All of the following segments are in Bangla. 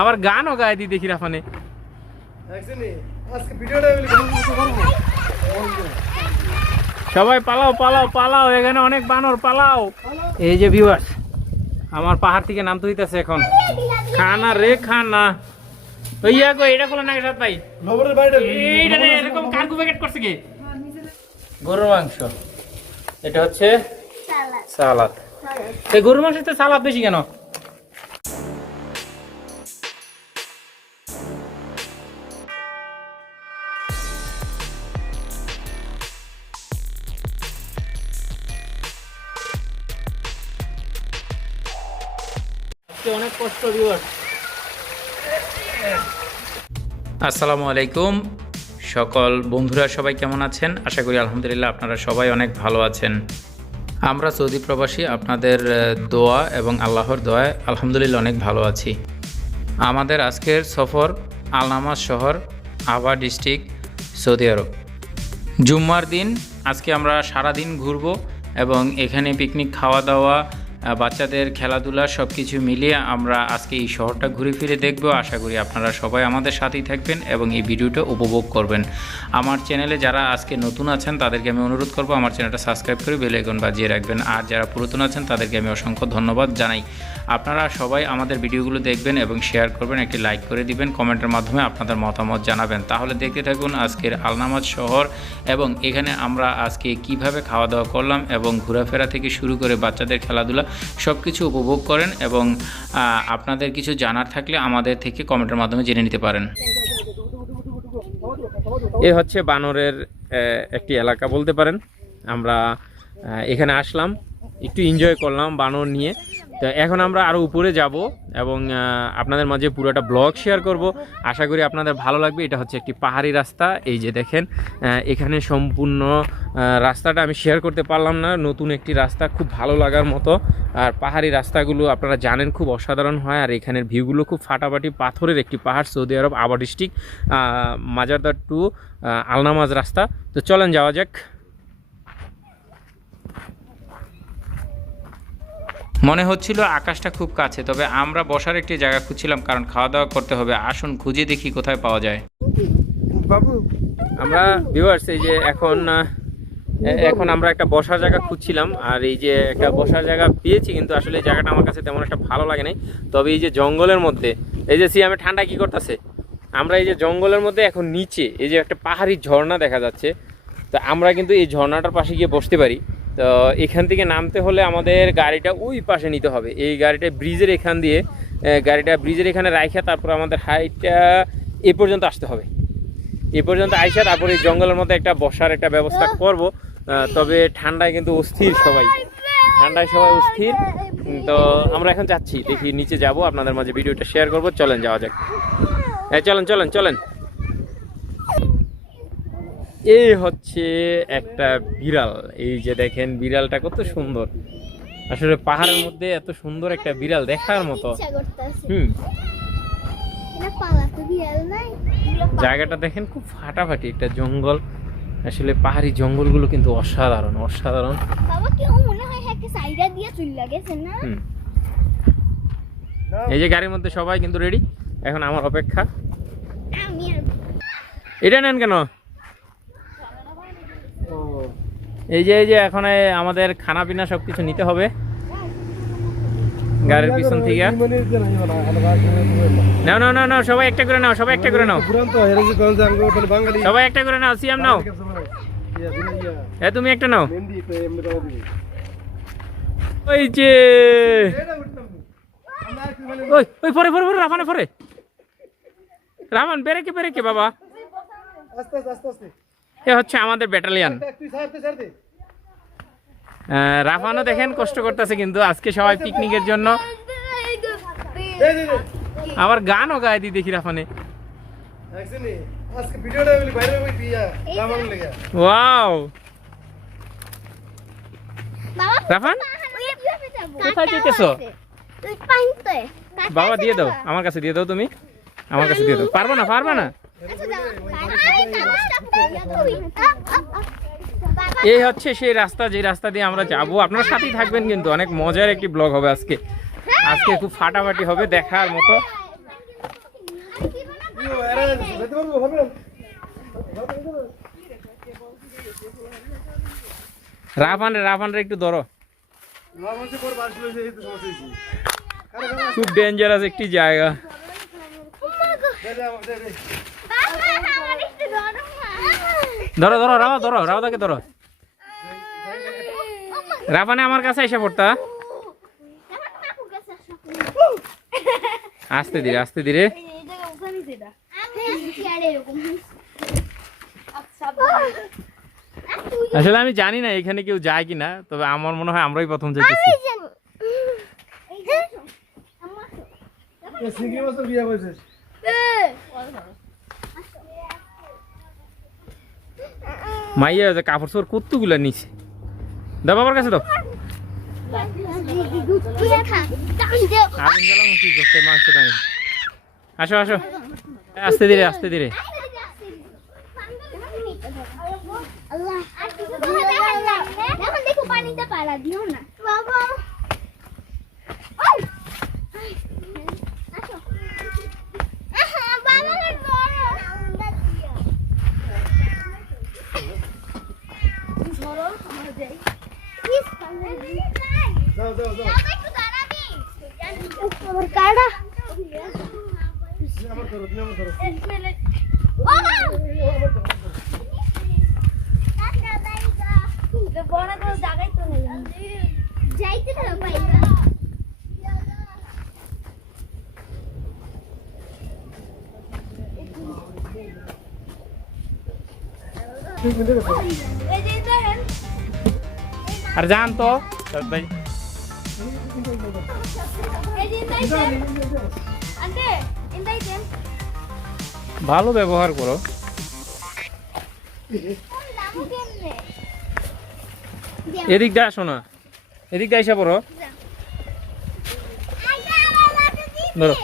আবার গানও গায়ে দিই দেখি রাফানে। আজকে ভিডিওটা বলি কিছু করব সবাই পালাও পালাও পালাও এখানে অনেক বানর পালাও। এই যে ভিউয়ার্স আমার পাহাড় থেকে নামতে হইতেছে এখন। খানা রে খানা। ওইয়া গো এটা খোলা নাকি সাত ভাই? নবরের বাড়িটা এইটা রে, এরকম কার্গো প্যাকেট করছে কি? গরুর মাংস। এটা হচ্ছে সালাদ। এই গরুর মাংসের তো সালাদ বেশি কেন? আজকে অনেক কষ্ট আসসালামু আলাইকুম। সকল বন্ধুরা সবাই কেমন আছেন? আশা করি আলহামদুলিল্লাহ আপনারা সবাই অনেক ভালো আছেন। আমরা সৌদি প্রবাসী, আপনাদের দোয়া এবং আল্লাহর দোয়ায় আলহামদুলিল্লাহ অনেক ভালো আছি। আমাদের আজকের সফর আলনামাজ শহর আভা ডিস্ট্রিক্ট, সৌদি আরব। জুম্মার দিন, আজকে আমরা সারা দিন ঘুরবো এবং এখানে পিকনিক খাওয়া দাওয়া বাচ্চাদের খেলাধুলা সব কিছু মিলিয়ে আমরা আজকে এই শহরটা ঘুরে ফিরে দেখব। আশা করি আপনারা সবাই আমাদের সাথেই থাকবেন এবং এই ভিডিওটা উপভোগ করবেন। আমার চ্যানেলে যারা আজকে নতুন আছেন, তাদেরকে আমি অনুরোধ করব আমার চ্যানেলটা সাবস্ক্রাইব করে বেল আইকন বাজিয়ে রাখবেন। আর যারা পুরাতন আছেন, তাদেরকে আমি অসংখ্য ধন্যবাদ জানাই। আপনারা সবাই আমাদের ভিডিওগুলো দেখবেন এবং শেয়ার করবেন, একটি লাইক করে দিবেন, কমেন্টের মাধ্যমে আপনাদের মতামত জানাবেন। তাহলে দেখতে থাকুন আজকের আলনামাজ শহর এবং এখানে আমরা আজকে কীভাবে খাওয়া দাওয়া করলাম এবং ঘোরাফেরা থেকে শুরু করে বাচ্চাদের খেলাধুলা সব কিছু উপভোগ করেন এবং আপনাদের কিছু জানার থাকলে আমাদের থেকে কমেন্টের মাধ্যমে জেনে নিতে পারেন। এ হচ্ছে বানরের একটি এলাকা বলতে পারেন। আমরা এখানে আসলাম, একটু এনজয় করলাম বানর নিয়ে। তো এখন আমরা আরও উপরে যাব এবং আপনাদের মাঝে পুরোটা ব্লগ শেয়ার করব। আশা করি আপনাদের ভালো লাগবে। এটা হচ্ছে একটি পাহাড়ি রাস্তা। এই যে দেখেন এখানে সম্পূর্ণ রাস্তাটা আমি শেয়ার করতে পারলাম না। নতুন একটি রাস্তা, খুব ভালো লাগার মতো। আর পাহাড়ি রাস্তাগুলো আপনারা জানেন, খুব অসাধারণ হয়। আর এখানের ভিউগুলো খুব ফাটাফাটি পাথরের একটি পাহাড়, সৌদি আরব আবা ডিস্ট্রিক্ট মাজারদার টু আলনামাজ রাস্তা। তো চলেন যাওয়া যাক। মনে হচ্ছিল আকাশটা খুব কাছে, তবে আমরা বসার একটি জায়গা খুঁজছিলাম, কারণ খাওয়া দাওয়া করতে হবে। আসুন, খুঁজে দেখি কোথায় পাওয়া যায়। বাবু, আমরা ভিউয়ার্স এই যে এখন এখন আমরা একটা বসার জায়গা খুঁজছিলাম, আর এই যে একটা বসার জায়গা পেয়েছি, কিন্তু আসলে এই জায়গাটা আমার কাছে তেমন একটা ভালো লাগে নাই। তবে এই যে জঙ্গলের মধ্যে, এই যে সিয়ামে ঠান্ডা কি করতেছে? আমরা এই যে জঙ্গলের মধ্যে এখন নিচে, এই যে একটা পাহাড়ি ঝর্ণা দেখা যাচ্ছে, তো আমরা কিন্তু এই ঝর্ণাটার পাশে গিয়ে বসতে পারি। তো এখান থেকে নামতে হলে আমাদের গাড়িটা ওই পাশে নিতে হবে। এই গাড়িটা ব্রিজের এখান দিয়ে গাড়িটা ব্রিজের এখানে রাইখা তারপর আমাদের হাইটটা এ পর্যন্ত আসতে হবে। এ পর্যন্ত আইসা তারপরে এই জঙ্গলের মধ্যে একটা বসার একটা ব্যবস্থা করব। তবে ঠান্ডায় কিন্তু অস্থির সবাই। ঠান্ডায় সবাই অস্থির। তো আমরা এখন যাচ্ছি। দেখি নিচে যাব, আপনাদের মাঝে ভিডিওটা শেয়ার করব। চলেন যাওয়া যাক। হ্যাঁ চলেন চলেন চলেন। এই হচ্ছে একটা বিড়াল। এই যে দেখেন বিড়ালটা কত সুন্দর। আসলে পাহাড়ের মধ্যে এত সুন্দর একটা বিড়াল দেখার মতো। হুম। জায়গাটা দেখেন খুব ফাটাফাটি একটা জঙ্গল। আসলে পাহাড়ি জঙ্গলগুলো কিন্তু অসাধারণ অসাধারণ। হয় এই যে গাড়ির মধ্যে সবাই কিন্তু রেডি এখন আমার অপেক্ষা। এটা নেন কেন? এই যে এই যে, এখন আমাদের খানা পিনা সব কিছু নিতে হবে। গাড়ির পিছন থেকে। নাও নাও নাও নাও, সবাই একটা করে নাও, সবাই একটা করে নাও। সবাই একটা করে নাও সিএম নাও। এ, তুমি একটা নাও। ওই যে। ওই ওই, পরে পরে পরে, রাফানে, পরে। রামান বেরেকে বেরেকে, বাবা। আস্তে আস্তে আস্তে আস্তে এ হচ্ছে আমাদের ব্যাটালিয়ান রাফানও দেখেন কষ্ট করতেছে কিন্তু আজকে সবাই পিকনিকের জন্য। আবার গানও গায়ে দিই দেখি রাফানে। ওয়াও বাবা রাফান? কোথায় কোথায় যেতেছো? বাবা দিয়ে দাও আমার কাছে দিয়ে দাও তুমি। আমার কাছে দিয়ে দাও। পারবা না পারবা না? এই হচ্ছে সেই রাস্তা, যে রাস্তা দিয়ে আমরা যাব। আপনার সাথেই থাকবেন কিন্তু, অনেক মজার একটি ব্লগ হবে আজকে। আজকে খুব ফাটাফাটি হবে দেখার মতো। রাফান রে রাফান রে একটু ধরো। খুব ডেঞ্জারাস একটি জায়গা দে দে আমাকে দে দে বাবা আমার একটু গরম হয় ধরো ধরো রাও ধরো রাও তাকে ধরো। রাফানে আমার কাছে এসে পড়তা। আস্তে ধীরে আস্তে ধীরে। আসলে আমি জানি না এখানে কেউ যায় কিনা, তবে আমার মনে হয় আমরাই প্রথম বিয়ে মাইয়া যে কাপড় চোপড় কতগুলো নিছে। দা বাবার কাছে দাও। মাংস আসো আসো। আস্তে ধীরে আস্তে ধীরে। এখন দেখো পালা দিও না। বাবা যাও যাও যাও আমার কাড়া তুমি আমার ধরো তুমি আমার ধরো যাইতে না পাইবা ঠিক মিলে গেছে এই যে দেখেন আর যান তো। ভাই। ভালো ব্যবহার করো। এদিক দিয়ে আসো না। এদিক দিয়ে এসে পড়ো। ধরো।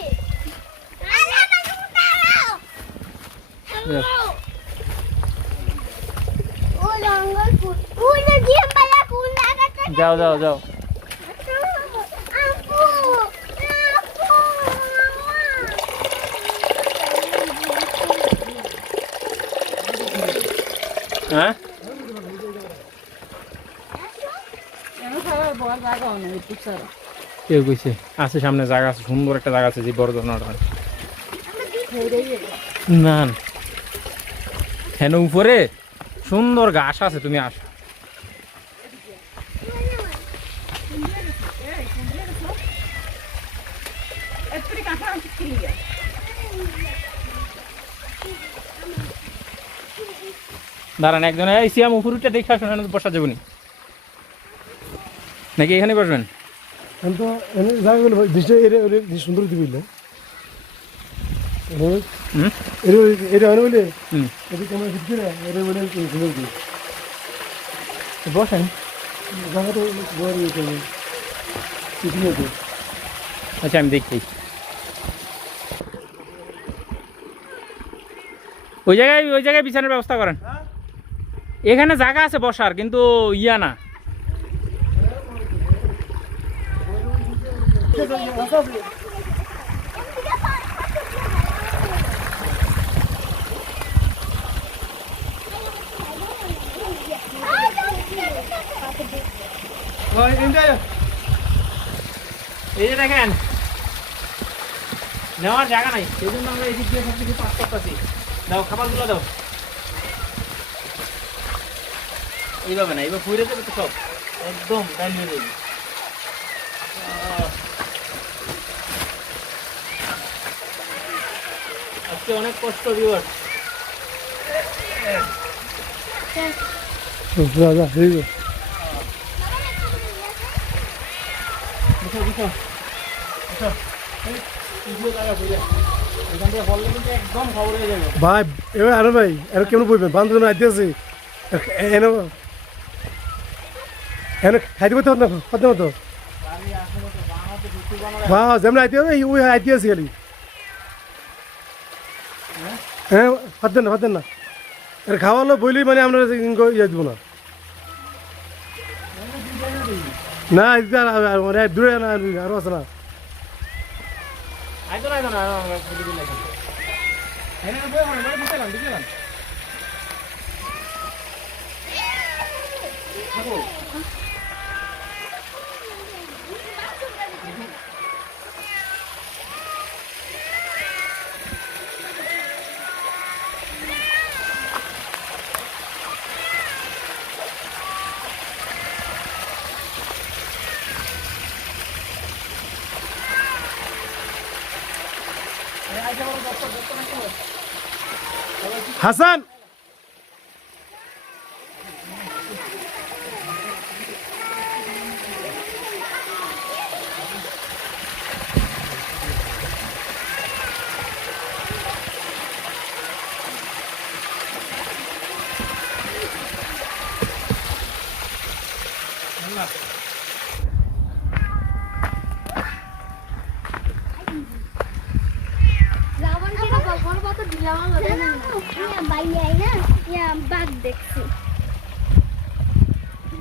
আরে আমাকে উঠাও যাও। ও জঙ্গল ফুল ফুল দিয়ে পালা ফুল লাগাতে যাও যাও যাও। হ্যাঁ? কেউ কইছে, আছে সামনে জায়গা আছে, সুন্দর একটা জায়গা আছে, যে বড় ধরনের না না। হেন উপরে? সুন্দর ঘাস আছে, তুমি আসো। দাঁড়ান একজন এই সিয়াম উপরটা দেখে আসুন এখানে বসা যাব নি। নাকি এখানে বসবেন? কিন্তু জায়গাগুলো সুন্দর দিবিলে হুম? এর এর এর বলে? না বলে সুন্দর বসেন। জায়গাটা আচ্ছা আমি দেখছি। ওই জায়গায় ওই জায়গায় বিছানার ব্যবস্থা করেন। এখানে জায়গা আছে বসার, কিন্তু ইয়া না। এই যে দেখেন, নেওয়ার জায়গা নাই, সেই জন্য আমরা এদিক দিয়ে সব কিছু পাস করতেছি। দাও খাবারগুলো দাও এইভাবে না এইভাবে ফুরে দেবে তো সব একদম ডাইল হয়ে যাবে আজকে অনেক কষ্ট যা যা এই। বুঝো বুঝো বুঝো এই, উঁচু জায়গা হয়ে ভাই এবার আরে ভাই এর কেমন বইবেন? বান্ধব আইতে আছে। এনে এনে খাইতে হতো না? হতো না তো বাহ যেমন আইতে হবে ওই আইতে আছে খালি। হ্যাঁ? হতেন না হতেন না। এর খাওয়ালো বইলি মানে আমরা ইয়ে দিব না। না আর- আর- দূরে না আরও আছে না। আইতো হাসান বাঘ দেখছি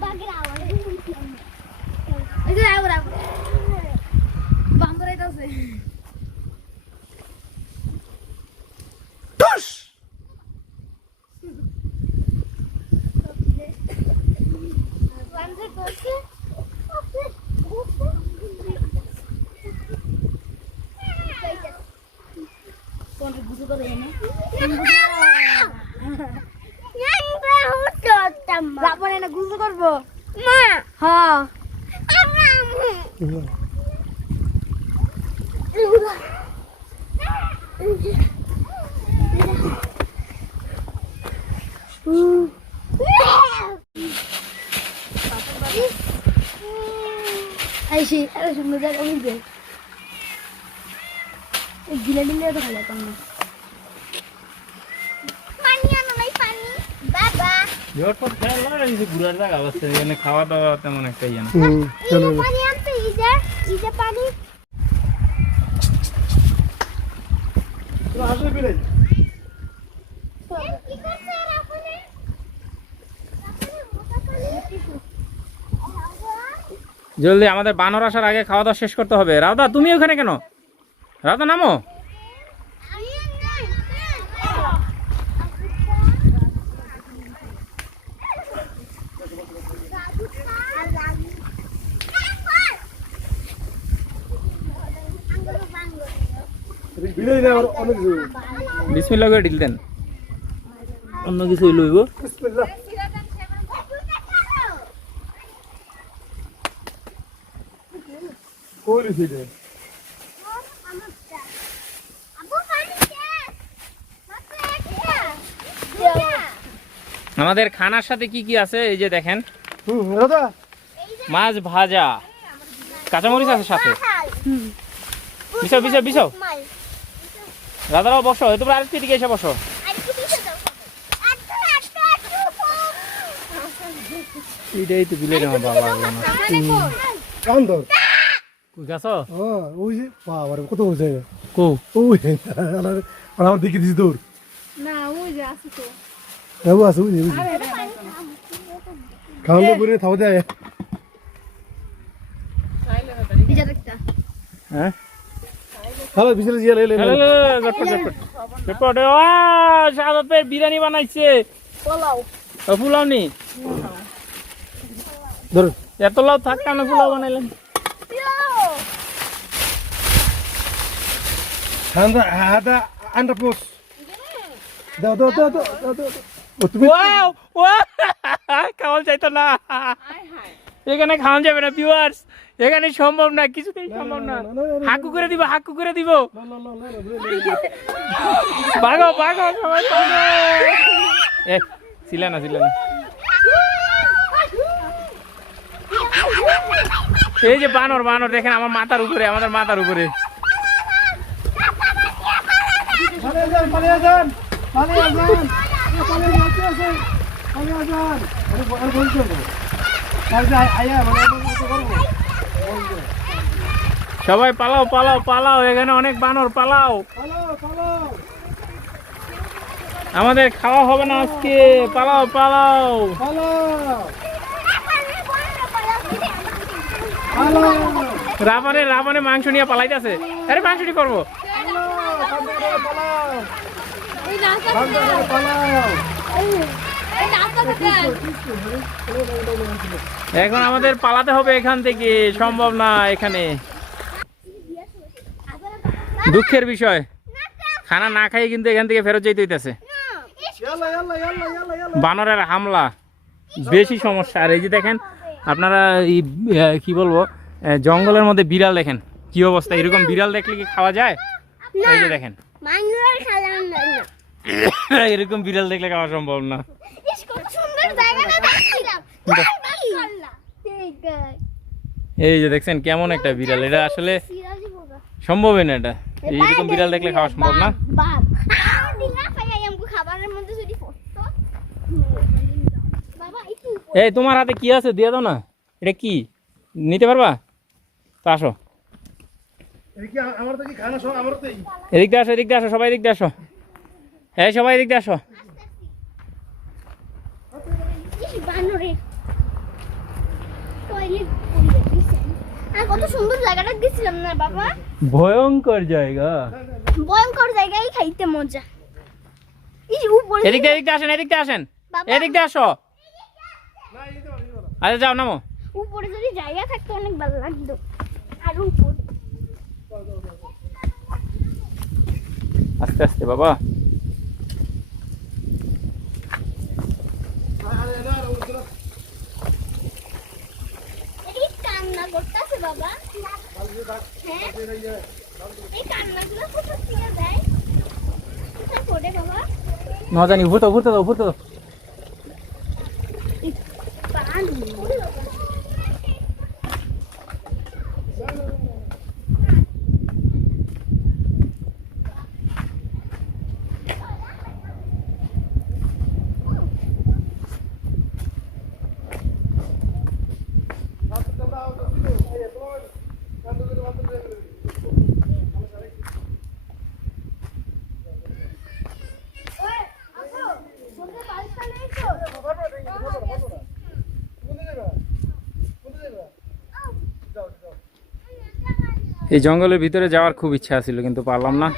বাঘের আওয়াজ এই যে আবার আবার বান্দর আইতাছে বান্দর করছে কোন বুঝু করে এনে রাবণ এনে গুজু করব মা হ্যাঁ আইসি আরে সুন্দর বুঝবে গিলে দিলে তো ভালো কাম না পানি আনো নাই পানি বাবা জটপট খেলা রয়েছে ঘুরার জায়গা অবস্থা এখানে খাওয়া দাওয়া তেমন একটা ইয়ে জলদি, আমাদের বানর আসার আগে খাওয়া দাওয়া শেষ করতে হবে। রাধা তুমি ওখানে কেন? রাধা নামো বিলাই না আর অনেক কিছু বিসমিল্লা করে দেন। অন্য কিছু লইব আমাদের খানার সাথে কি কি আছে? এই যে দেখেন। মাছ ভাজা। কাঁচামরিচ আছে সাথে। বিছাও বিছাও বিছাও রাধারাও বসো তোমরা আরেকটু দিকে এসে বসো। এইটাই তো বিলে আমার বাবা কান ধর কই গাছ? ও ওই যে বাবা কত বলছে কো? ওই আর আমার দেখে দিছি তোর না ওই যে আছে তো। বাবু আছে করে দেয় হ্যাঁ? হ্যালো বিশাল জিয়া লে লে ঝটপট ঝটপট। ঝটপট ও সাদাতের বিরিয়ানি বানাইছে। পোলাও। ও পোলাও নি? ধর। এত লাউ থাক কেন পোলাও বানাইলেন? হান্দা হাদা আন্ডা পোস। দাও দাও দাও দাও দাও, ও তুমি ওয়াও ওয়া খাওয়া যাইতো না। এখানে খাওয়া যাবে না ভিউয়ার্স এখানে সম্ভব না কিছুতেই সম্ভব না হাকু করে দিব হাকু করে দিব ভাগো ভাগো সবাই ভাগো এ ছিল না ছিল না এই যে বানর বানর দেখেন আমার মাথার উপরে আমাদের মাথার উপরে পালিয়ে যান সবাই পালাও পালাও পালাও এখানে অনেক বানর পালাও। আমাদের খাওয়া হবে না আজকে পালাও পালাও। রাবণে রাবণে মাংস নিয়ে পালাইতেছে। আরে মাংসটি করব। পালাও এখন আমাদের পালাতে হবে এখান থেকে সম্ভব না এখানে। দুঃখের বিষয়। খানা না খাই কিন্তু এখান থেকে ফেরত যেতে হইতেছে। বানরের হামলা। বেশি সমস্যা। আর এই যে দেখেন আপনারা এই কি বলব জঙ্গলের মধ্যে বিড়াল দেখেন কি অবস্থা? এরকম বিড়াল দেখলে কি খাওয়া যায়? এই যে দেখেন। এরকম বিড়াল দেখলে খাওয়া সম্ভব না। এই যে দেখছেন কেমন একটা বিড়াল। এটা আসলে সম্ভবই না এটা। এইরকম বিড়াল দেখলে খাওয়া সম্ভব না? এই তোমার হাতে কি আছে? দিয়ে দাও না। এটা কি? নিতে পারবা? তো আসো। এই আমার তো কি খানা সব আমার তো এদিক দিয়ে আসো এদিক দিয়ে আসো সবাই এদিক দিয়ে আসো। এই সবাই এদিক দিয়ে আসো। ইস টয়লেট আর কত সুন্দর জায়গাটা দিছিলাম না বাবা? ভয়ঙ্কর জায়গা। ভয়ঙ্কর জায়গায় খাইতে মজা। এদিক আসেন এদিক আসেন। আসো। আচ্ছা যাও নামো। উপরে যদি জায়গা থাকতো অনেক ভালো লাগতো। আর উপর। আস্তে আস্তে বাবা এই কান্না করতেছে বাবা? হ্যাঁ? এই কান্নাগুলো না জানি ঘুরতে ঘুরতে দাও ঘুরতে দাও এই জঙ্গলের ভিতরে যাওয়ার খুব ইচ্ছা ছিল কিন্তু পারলাম না।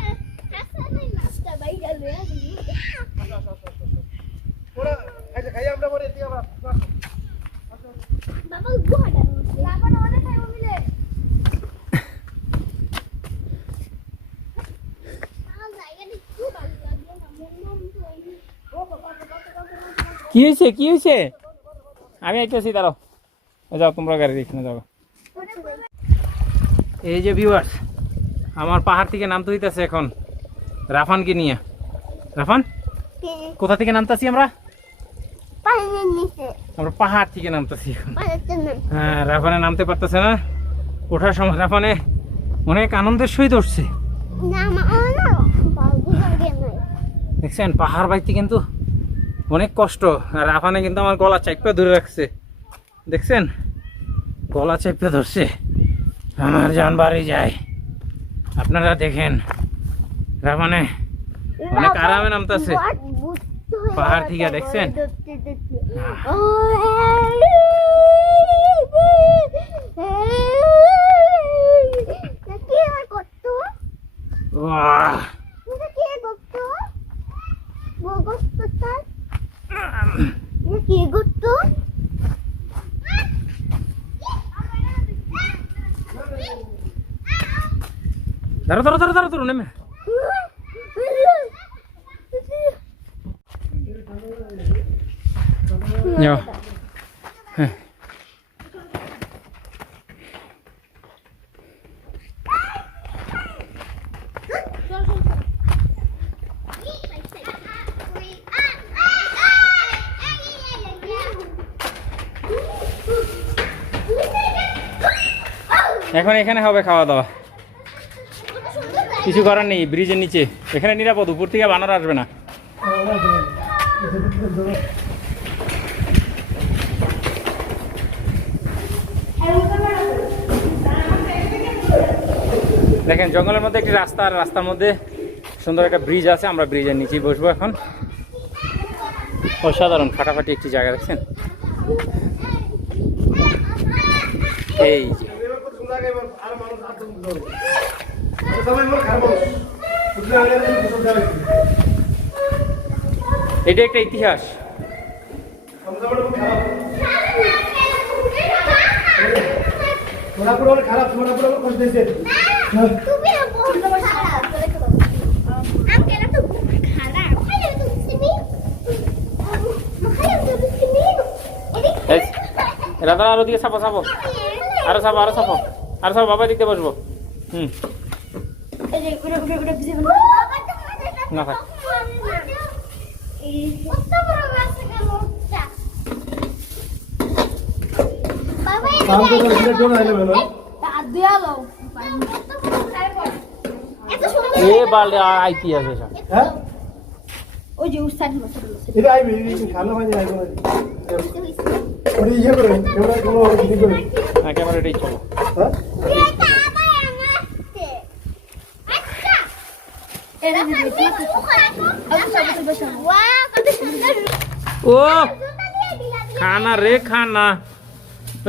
কি হয়েছে কি হয়েছে আমি আইতেছি, দাঁড়াও। যাও, তোমরা গাড়ি এখানে যাও। এই যে ভিউয়ার্স আমার পাহাড় থেকে নামতে হইতেছে এখন রাফানকে নিয়ে। রাফান কোথা থেকে নামতাছি আমরা? আমরা পাহাড় থেকে নামতাছি। হ্যাঁ রাফানে নামতে পারতেছে না। ওঠার সময় রাফানে অনেক আনন্দের সহিত উঠছে। দেখছেন পাহাড় বাইতে কিন্তু অনেক কষ্ট। আর রাফানে কিন্তু আমার গলা চাইপে ধরে রাখছে। দেখছেন? গলা চাইপে ধরছে। আমার যান বাড়ি যায় আপনারা দেখেন রাফানে অনেক আরামে নামতাছে পাহাড় থেকে দেখছেন? কি আর করতো ওয়াহ! এটা কি করতো বগস্ত তার এটা কি করতো দাঁড়ো দাঁড়ো দাঁড়ো দাঁড়ো দাঁড়ো নেমে যাও হ্যাঁ এখন এখানে হবে খাওয়া দাওয়া কিছু করার নেই, ব্রিজের নিচে। এখানে নিরাপদ, উপর থেকে বানর আসবে না। দেখেন, জঙ্গলের মধ্যে একটি রাস্তা, আর রাস্তার মধ্যে সুন্দর একটা ব্রিজ আছে। আমরা ব্রিজের নিচেই বসবো এখন। অসাধারণ, ফাটাফাটি একটি জায়গা, দেখছেন? এই এটা একটা ইতিহাস। খারাপ রাধা আরও দিকে চাপো চাপো। আরও চাপো আরও চাপো। আরও চাপো বাবা দিকে বসবো। হুম। না থাক। এ বালে আইতি আছে হ্যাঁ? ওই যে উস্তাদ এটা আইবি খানা পানি আইবো না। ইয়ে করে হ্যাঁ ক্যামেরাটাই চলো। হ্যাঁ? ও খানা রে খানা।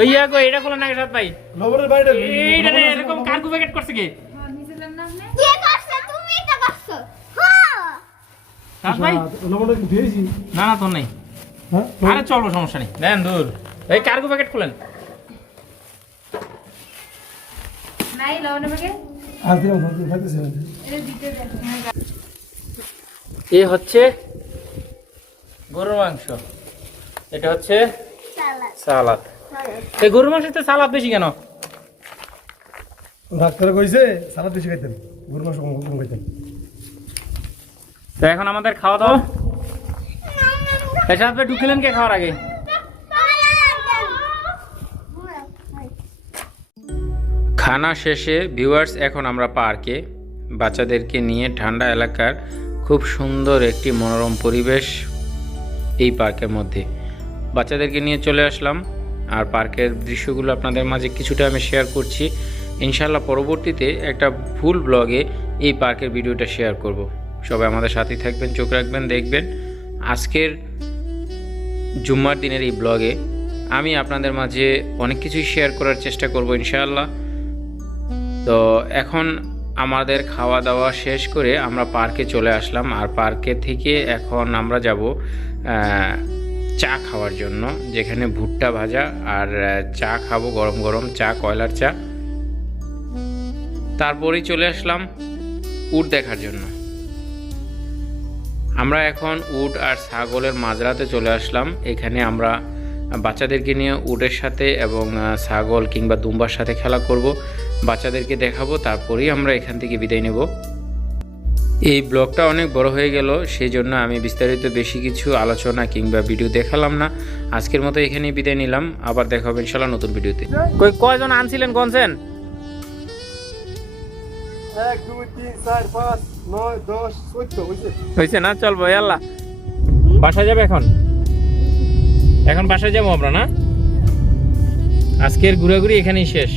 ওইয়া গো এটা কোন না সাত ভাই? লবণের বাইরে এইটা রে এরকম কার্গো প্যাকেট করছে কি? না না তোর নেই। হ্যাঁ আরে চলো সমস্যা নেই। দেন দূর। এই কার্গো প্যাকেট খুলেন? আজ দিলাম খাইতেছে এ হচ্ছে গরুর মাংস। এটা হচ্ছে সালাদ। এই গরুর মাংসতে সালাদ বেশি কেন? ডাক্তার কইছে সালাদ বেশি খাইতেন গরু মাংস কম কম খাইতেন। তো এখন আমাদের খাওয়া দাওয়া। সাথে ঢুকিলেন কে খাওয়ার আগে? খানা শেষে ভিউয়ার্স এখন আমরা পার্কে বাচ্চাদেরকে নিয়ে ঠান্ডা এলাকার খুব সুন্দর একটি মনোরম পরিবেশ এই পার্কের মধ্যে। বাচ্চাদেরকে নিয়ে চলে আসলাম। আর পার্কের দৃশ্যগুলো আপনাদের মাঝে কিছুটা আমি শেয়ার করছি। ইনশাল্লাহ পরবর্তীতে একটা ফুল ব্লগে এই পার্কের ভিডিওটা শেয়ার করব। সবাই আমাদের সাথেই থাকবেন, চোখ রাখবেন, দেখবেন। আজকের জুম্মার দিনের এই ব্লগে আমি আপনাদের মাঝে অনেক কিছুই শেয়ার করার চেষ্টা করব ইনশাআল্লাহ। তো এখন আমাদের খাওয়া দাওয়া শেষ করে আমরা পার্কে চলে আসলাম। আর পার্কে থেকে এখন আমরা যাব চা খাওয়ার জন্য, যেখানে ভুট্টা ভাজা আর চা খাব, গরম গরম চা, কয়লার চা। তারপরেই চলে আসলাম উট দেখার জন্য। আমরা এখন উট আর ছাগলের মাঝরাতে চলে আসলাম। এখানে আমরা বাচ্চাদেরকে নিয়ে উটের সাথে এবং ছাগল কিংবা দুম্বার সাথে খেলা করব। বাচ্চাদেরকে দেখাবো তারপরেই আমরা এখান থেকে বিদায় নেব। এই ব্লগটা অনেক বড় হয়ে গেল সেই জন্য আমি বিস্তারিত বেশি কিছু আলোচনা কিংবা ভিডিও দেখালাম না। আজকের মতো এখানেই বিদায় নিলাম আবার দেখা হবে ইনশাল্লাহ নতুন ভিডিওতে। কই কয়জন আনছিলেন গনছেন হয়েছে না? চল ভাই আল্লাহ। বাসায় যাবে এখন? এখন বাসায় যাব আমরা না? আজকের ঘোরাঘুরি এখানেই শেষ।